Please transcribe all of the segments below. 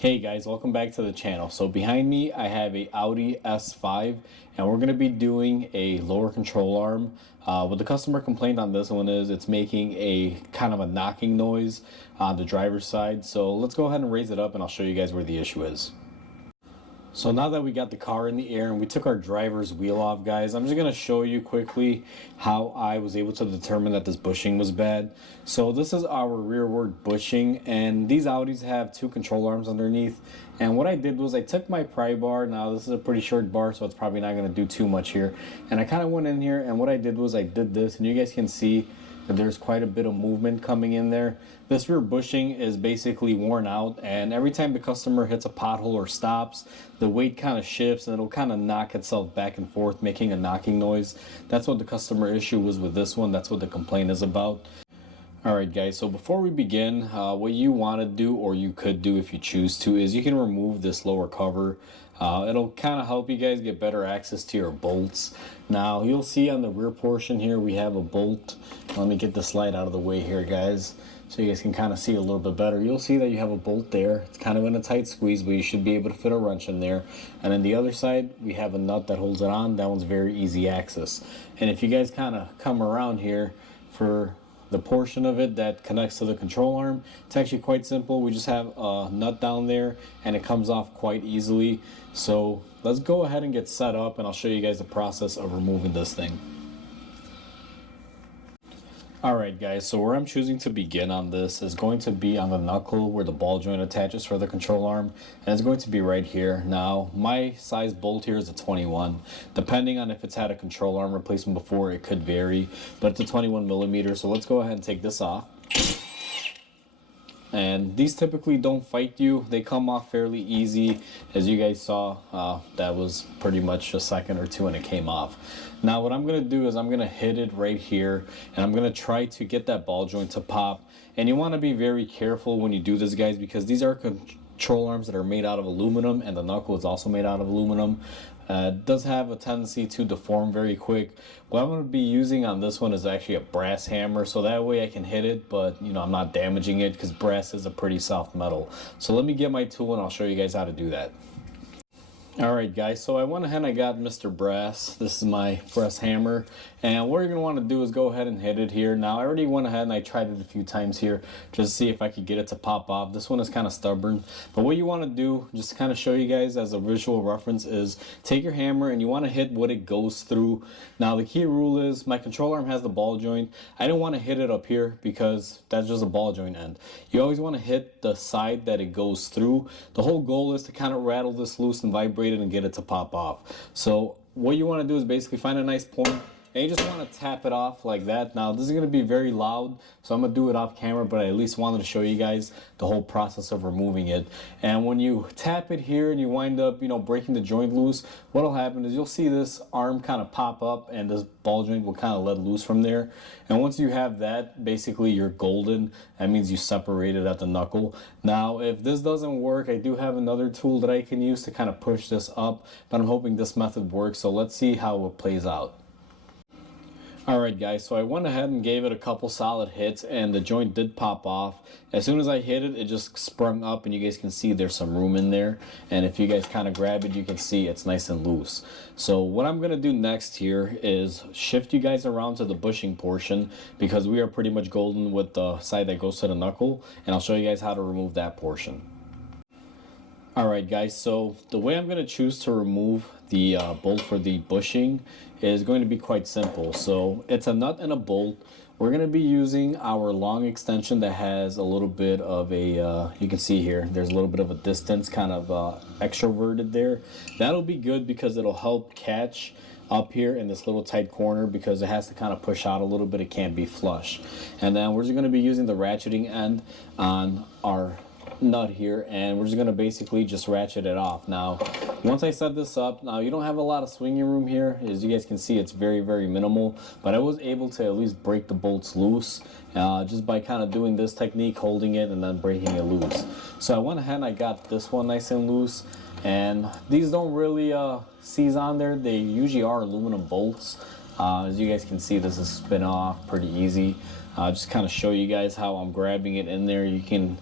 Hey guys, welcome back to the channel. So behind me I have a Audi S5 and we're going to be doing a lower control arm. What the customer complained on this one is it's making a kind of a knocking noise on the driver's side. So let's go ahead and raise it up and I'll show you guys where the issue is. So now that we got the car in the air and we took our driver's wheel off, guys, I'm just going to show you quickly how I was able to determine that this bushing was bad. So this is our rearward bushing, and these Audis have two control arms underneath. And what I did was I took my pry bar. Now this is a pretty short bar, so it's probably not going to do too much here. And I kind of went in here, and what I did was I did this, and you guys can see that there's quite a bit of movement coming in there. This rear bushing is basically worn out, and every time the customer hits a pothole or stops, the weight kind of shifts and it'll kind of knock itself back and forth, making a knocking noise. That's what the customer issue was with this one. That's what the complaint is about. Alright guys, so before we begin, what you want to do, or you could do if you choose to, is you can remove this lower cover. It'll kind of help you guys get better access to your bolts. Now you'll see on the rear portion here we have a bolt. Let me get this light out of the way here, guys, so you guys can kind of see a little bit better. You'll see that you have a bolt there. It's kind of in a tight squeeze, but you should be able to fit a wrench in there. And then the other side, we have a nut that holds it on. That one's very easy access. And if you guys kind of come around here for the portion of it that connects to the control arm, it's actually quite simple. We just have a nut down there and it comes off quite easily. So let's go ahead and get set up and I'll show you guys the process of removing this thing. Alright guys, so where I'm choosing to begin on this is going to be on the knuckle where the ball joint attaches for the control arm, and it's going to be right here. Now my size bolt here is a 21. Depending on if it's had a control arm replacement before, it could vary, but it's a 21 millimeter. So let's go ahead and take this off. And these typically don't fight you. They come off fairly easy. As you guys saw, that was pretty much a second or two and it came off. Now what I'm going to do is I'm going to hit it right here and I'm going to try to get that ball joint to pop. And you want to be very careful when you do this, guys, because these are control arms that are made out of aluminum and the knuckle is also made out of aluminum. It does have a tendency to deform very quick. What I'm going to be using on this one is actually a brass hammer, so that way I can hit it, but I'm not damaging it because brass is a pretty soft metal. So let me get my tool and I'll show you guys how to do that. Alright guys, so I went ahead and I got Mr. Brass. This is my brass hammer, and what you're going to want to do is go ahead and hit it here. Now I already went ahead and I tried it a few times here just to see if I could get it to pop off. This one is kind of stubborn, but what you want to do, just to kind of show you guys as a visual reference, is take your hammer and you want to hit what it goes through. Now the key rule is my control arm has the ball joint. I didn't want to hit it up here because that's just a ball joint end. You always want to hit the side that it goes through. The whole goal is to kind of rattle this loose and vibrate it and get it to pop off. So what you want to do is basically find a nice point and you just want to tap it off like that. Now this is going to be very loud, so I'm going to do it off camera, but I at least wanted to show you guys the whole process of removing it. And when you tap it here and you wind up breaking the joint loose, what'll happen is you'll see this arm kind of pop up and this ball joint will kind of let loose from there. And once you have that, basically you're golden. That means you separate it at the knuckle. Now if this doesn't work, I do have another tool that I can use to kind of push this up, but I'm hoping this method works, so let's see how it plays out. Alright guys, so I went ahead and gave it a couple solid hits and the joint did pop off. As soon as I hit it, it just sprung up and you guys can see there's some room in there. And if you guys kind of grab it, you can see it's nice and loose. So what I'm going to do next here is shift you guys around to the bushing portion, because we are pretty much golden with the side that goes to the knuckle. And I'll show you guys how to remove that portion. Alright guys, so the way I'm going to choose to remove the bolt for the bushing is going to be quite simple. So it's a nut and a bolt. We're going to be using our long extension that has a little bit of a, you can see here, there's a little bit of a distance kind of extroverted there. That'll be good because it'll help catch up here in this little tight corner, because it has to kind of push out a little bit. It can't be flush. And then we're just going to be using the ratcheting end on our nut here, and we're just going to basically just ratchet it off. Now once I set this up, now you don't have a lot of swinging room here. As you guys can see, it's very minimal, but I was able to at least break the bolts loose just by kind of doing this technique, holding it and then breaking it loose. So I went ahead and I got this one nice and loose, and these don't really seize on there. They usually are aluminum bolts. As you guys can see, this is spin off pretty easy. Just kind of show you guys how I'm grabbing it in there. You can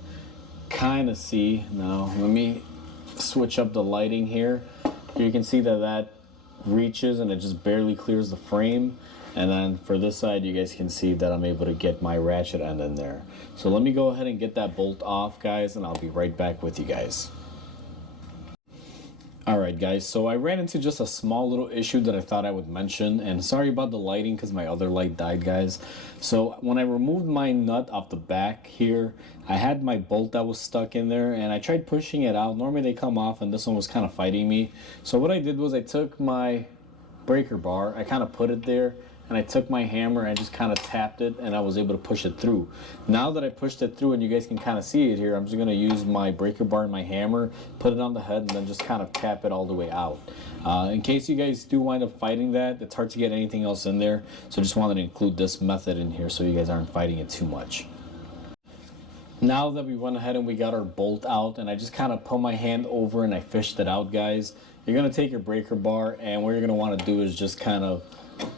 kind of see. Now let me switch up the lighting here. You can see that that reaches and it just barely clears the frame. And then for this side, you guys can see that I'm able to get my ratchet end in there. So let me go ahead and get that bolt off, guys, and I'll be right back with you guys. Alright guys, so I ran into just a small little issue that I thought I would mention, and sorry about the lighting because my other light died, guys. So when I removed my nut off the back here, I had my bolt that was stuck in there and I tried pushing it out. Normally they come off and this one was kind of fighting me. So what I did was I took my breaker bar, I kind of put it there, and I took my hammer and I just kind of tapped it and I was able to push it through. Now that I pushed it through and you guys can kind of see it here, I'm just going to use my breaker bar and my hammer, put it on the head, and then just kind of tap it all the way out. In case you guys do wind up fighting that, it's hard to get anything else in there, so just wanted to include this method in here so you guys aren't fighting it too much. Now that we went ahead and we got our bolt out and I just kind of put my hand over and I fished it out, guys, you're going to take your breaker bar and what you're going to want to do is just kind of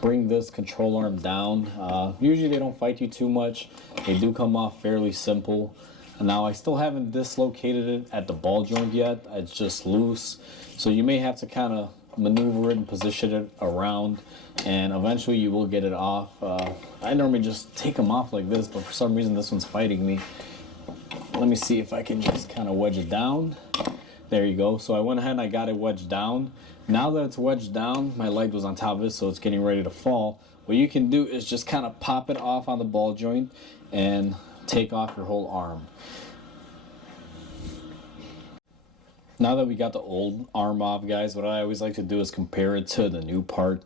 bring this control arm down. Usually they don't fight you too much. They do come off fairly simple. Now I still haven't dislocated it at the ball joint yet. It's just loose. So you may have to kind of maneuver it and position it around and eventually you will get it off. I normally just take them off like this, but for some reason this one's fighting me. Let me see if I can just kind of wedge it down. There you go. So I went ahead and I got it wedged down. Now that it's wedged down, my light was on top of it, so it's getting ready to fall. What you can do is just kind of pop it off on the ball joint and take off your whole arm. Now that we got the old arm off, guys, what I always like to do is compare it to the new part.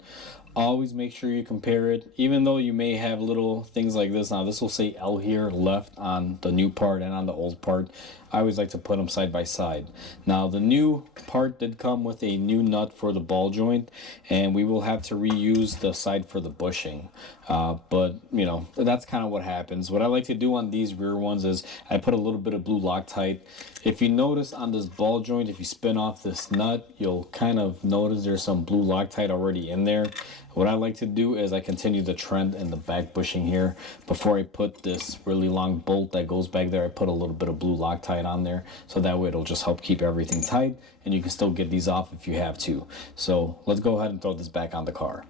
Always make sure you compare it, even though you may have little things like this. Now this will say L here left on the new part and on the old part. I always like to put them side by side. Now the new part did come with a new nut for the ball joint, and we will have to reuse the side for the bushing. But you know, that's kind of what happens. What I like to do on these rear ones is I put a little bit of blue Loctite. If you notice on this ball joint, if you spin off this nut, you'll kind of notice there's some blue Loctite already in there. What I like to do is I continue the trend in the back bushing here. Before I put this really long bolt that goes back there, I put a little bit of blue Loctite on there, so that way it'll just help keep everything tight and you can still get these off if you have to. So let's go ahead and throw this back on the car.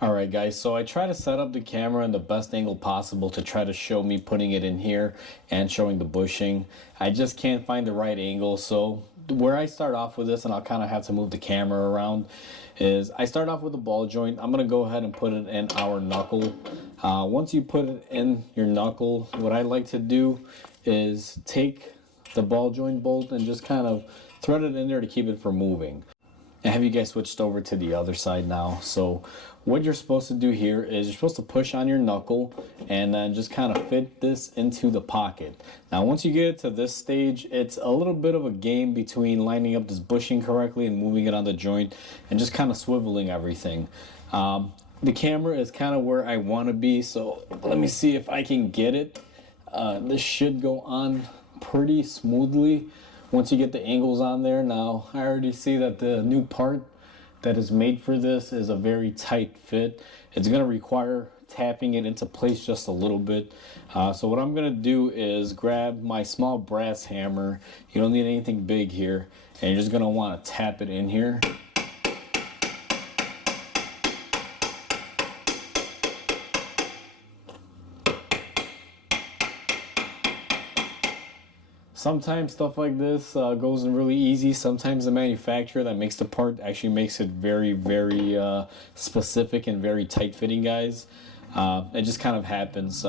Alright guys, so I try to set up the camera in the best angle possible to try to show me putting it in here and showing the bushing. I just can't find the right angle, so where I start off with this, and I'll kind of have to move the camera around, is I start off with the ball joint. I'm going to go ahead and put it in our knuckle. Once you put it in your knuckle, what I like to do is take the ball joint bolt and just kind of thread it in there to keep it from moving. And have you guys switched over to the other side now? So what you're supposed to do here is you're supposed to push on your knuckle and then just kind of fit this into the pocket. Now once you get it to this stage, it's a little bit of a game between lining up this bushing correctly and moving it on the joint and just kind of swiveling everything. The camera is kind of where I want to be, so let me see if I can get it. This should go on pretty smoothly once you get the angles on there. Now I already see that the new part that is made for this is a very tight fit. It's going to require tapping it into place just a little bit. So what I'm going to do is grab my small brass hammer. You don't need anything big here, and you're just going to want to tap it in here. Sometimes stuff like this goes in really easy. Sometimes the manufacturer that makes the part actually makes it very, very specific and very tight fitting, guys. It just kind of happens.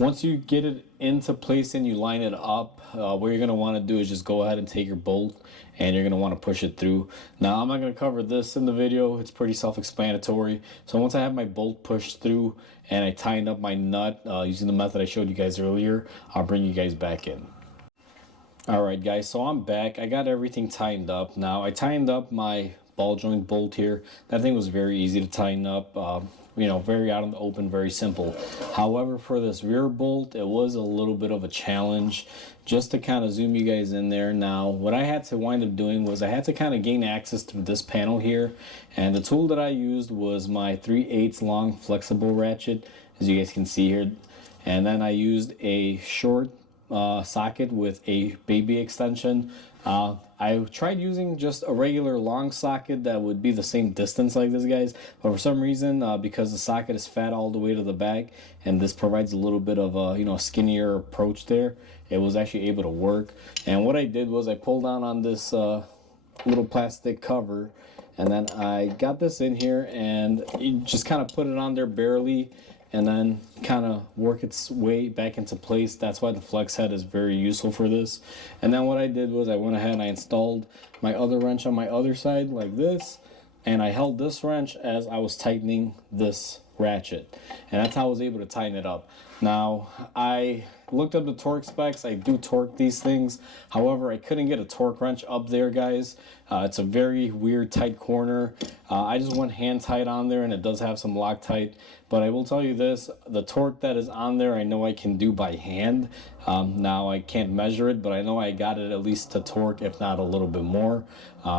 Once you get it into place and you line it up, what you're going to want to do is just go ahead and take your bolt and you're going to want to push it through. Now I'm not going to cover this in the video. It's pretty self-explanatory. So once I have my bolt pushed through and I tighten up my nut using the method I showed you guys earlier, I'll bring you guys back in. Alright guys, so I'm back. I got everything tightened up. Now I tightened up my ball joint bolt here. That thing was very easy to tighten up. You know, very out in the open, very simple. However, for this rear bolt, it was a little bit of a challenge just to kind of zoom you guys in there. Now, what I had to wind up doing was I had to kind of gain access to this panel here, and the tool that I used was my 3/8 long flexible ratchet, as you guys can see here. And then I used a short socket with a baby extension. I tried using just a regular long socket that would be the same distance like this, guys, but for some reason, because the socket is fat all the way to the back, and this provides a little bit of a skinnier approach there, it was actually able to work. And what I did was I pulled down on this little plastic cover, and then I got this in here, and you just kind of put it on there barely, and then kind of work its way back into place. That's why the flex head is very useful for this. And then what I did was I went ahead and I installed my other wrench on my other side like this, and I held this wrench as I was tightening this ratchet, and that's how I was able to tighten it up. Now, I looked up the torque specs. I do torque these things, however I couldn't get a torque wrench up there, guys. It's a very weird tight corner. I just went hand tight on there, and it does have some Loctite, but I will tell you this, the torque that is on there I know I can do by hand. Now I can't measure it, but I know I got it at least to torque, if not a little bit more,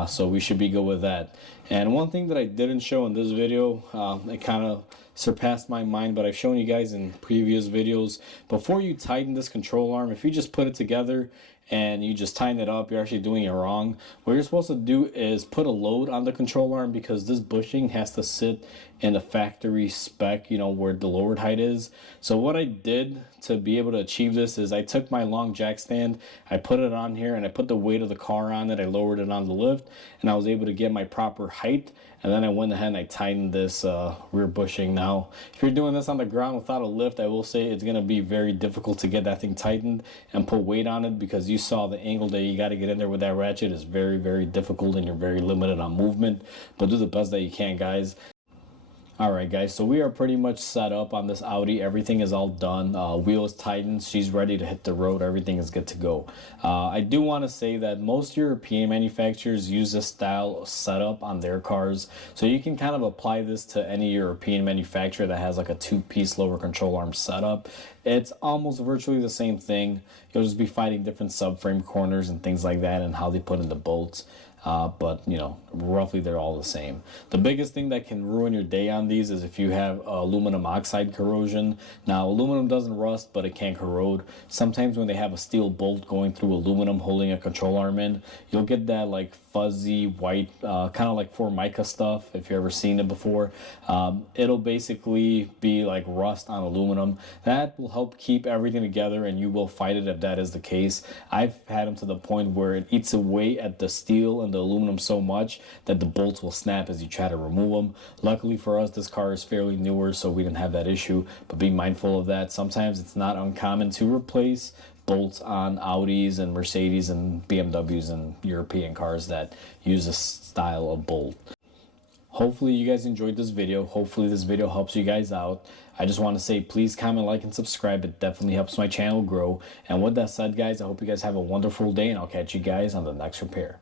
so we should be good with that. And one thing that I didn't show in this video, it kind of surpassed my mind, but I've shown you guys in previous videos, before you tighten this control arm, if you just put it together and you just tighten it up, you're actually doing it wrong. What you're supposed to do is put a load on the control arm, because this bushing has to sit in the factory spec, where the lowered height is. So what I did to be able to achieve this is I took my long jack stand, I put it on here, and I put the weight of the car on it. I lowered it on the lift, and I was able to get my proper height, and then I went ahead and I tightened this rear bushing. Now, if you're doing this on the ground without a lift, I will say it's going to be very difficult to get that thing tightened and put weight on it, because you saw the angle that you got to get in there with that ratchet is very, very difficult, and you're very limited on movement. But do the best that you can, guys. Alright guys, so we are pretty much set up on this Audi. Everything is all done. Wheel is tightened. She's ready to hit the road. Everything is good to go. I do want to say that most European manufacturers use this style of setup on their cars. So you can kind of apply this to any European manufacturer that has like a two-piece lower control arm setup. It's almost virtually the same thing. You'll just be fighting different subframe corners and things like that, and how they put in the bolts. But roughly they're all the same. The biggest thing that can ruin your day on these is if you have aluminum oxide corrosion. Now, aluminum doesn't rust, but it can corrode. Sometimes when they have a steel bolt going through aluminum holding a control arm in, you'll get that like fuzzy white, kind of like Formica stuff, if you've ever seen it before. It'll basically be like rust on aluminum. That will help keep everything together, and you will fight it if that is the case. I've had them to the point where it eats away at the steel and the aluminum so much that the bolts will snap as you try to remove them. Luckily for us, this car is fairly newer, so we didn't have that issue, but be mindful of that. Sometimes it's not uncommon to replace bolts on Audis and Mercedes and BMWs and European cars that use this style of bolt. Hopefully you guys enjoyed this video. Hopefully this video helps you guys out. I just want to say, please comment, like, and subscribe. It definitely helps my channel grow. And with that said, guys, I hope you guys have a wonderful day, and I'll catch you guys on the next repair.